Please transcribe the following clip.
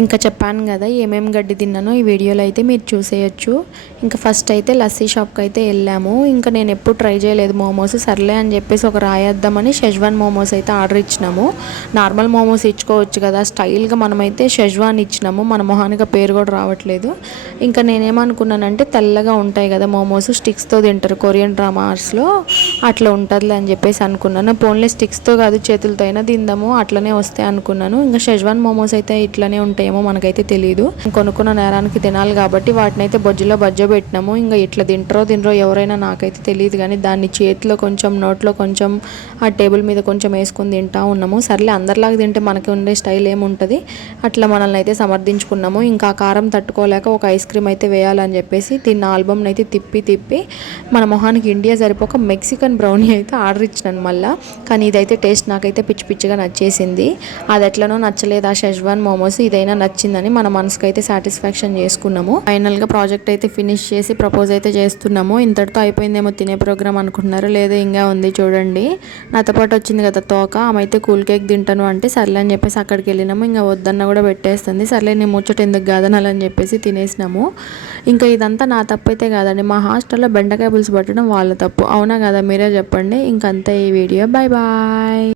ఇంకా చెప్పాను కదా ఏమేమి గడ్డి తిన్నానో ఈ వీడియోలో అయితే మీరు చూసేయచ్చు. ఇంకా ఫస్ట్ అయితే లస్సీ షాప్కి అయితే వెళ్ళాము. ఇంకా నేను ఎప్పుడు ట్రై చేయలేదు మోమోస్, సర్లే అని చెప్పేసి ఒక రాయేద్దామని షెజ్వాన్ మోమోస్ అయితే ఆర్డర్ ఇచ్చినాము. నార్మల్ మోమోస్ ఇచ్చుకోవచ్చు కదా, స్టైల్గా మనమైతే షెజ్వాన్ ఇచ్చినాము. మన మొహానికి పేరు కూడా రావట్లేదు. ఇంకా నేనేమనుకున్నానంటే తెల్లగా ఉంటాయి కదా మోమోస్, స్టిక్స్తో తింటారు కొరియన్ డ్రామాస్లో, అట్లా ఉంటుందిలే అని చెప్పేసి అనుకున్నాను. పోన్లే స్టిక్స్తో కాదు చేతులతో అయినా తిందాము, అట్లనే వస్తాయి అనుకున్నాను. ఇంకా షెజ్వాన్ మోమోస్ అయితే ఇట్లనే ఉంటాయేమో మనకైతే తెలియదు. కొనుక్కున్న నేరానికి తినాలి కాబట్టి వాటిని అయితే బొజ్జులో బజ్జ పెట్టినాము. ఇంకా ఇట్లా తినరో ఎవరైనా నాకైతే తెలియదు, కానీ దాన్ని చేతిలో కొంచెం నోట్లో కొంచెం ఆ టేబుల్ మీద కొంచెం వేసుకొని తింటా ఉన్నాము. సర్లే అందరిలాగా తింటే మనకి ఉండే స్టైల్ ఏముంటుంది, అట్లా మనల్ని అయితే సమర్థించుకున్నాము. ఇంకా కారం తట్టుకోలేక ఒక ఐస్ క్రీమ్ అయితే వేయాలని చెప్పేసి తిన్న ఆల్బమ్ని అయితే తిప్పి మన మొహానికి ఇండియా సరిపోక మెక్సికన్ బ్రౌనీ అయితే ఆర్డర్ ఇచ్చినాను మళ్ళీ. కానీ ఇదైతే టేస్ట్ నాకైతే పిచ్చిగా నచ్చేసింది. అది ఎట్లనో నచ్చలేదు ఆ షెజ్వాన్ మోమోస్, ఇదైనా నచ్చిందని మన మనసుకు అయితే సాటిస్ఫాక్షన్ చేసుకున్నాము. ఫైనల్గా ప్రాజెక్ట్ అయితే ఫినిష్ చేసి ప్రపోజ్ అయితే చేస్తున్నాము. ఇంతటితో అయిపోయిందేమో తినే ప్రోగ్రామ్ అనుకుంటున్నారు, లేదా ఇంకా ఉంది చూడండి. నాతో పాటు వచ్చింది కదా తోక, ఆమె అయితే కూల్ కేక్ తింటాను అంటే సర్లే అని చెప్పేసి అక్కడికి వెళ్ళినాము. ఇంకా వద్దన్న కూడా పెట్టేస్తుంది. సర్లే నేను ముచ్చట ఎందుకు కాదనాలని చెప్పేసి తినేసినాము. ఇంకా ఇదంతా నా తప్పు అయితే కాదండి, మా హాస్టల్లో బెండకాయ పులుసు పట్టడం వాళ్ళ తప్పు, అవునా కదా మీరే చెప్పండి. ఇంకంతే ఈ వీడియో. Bye bye.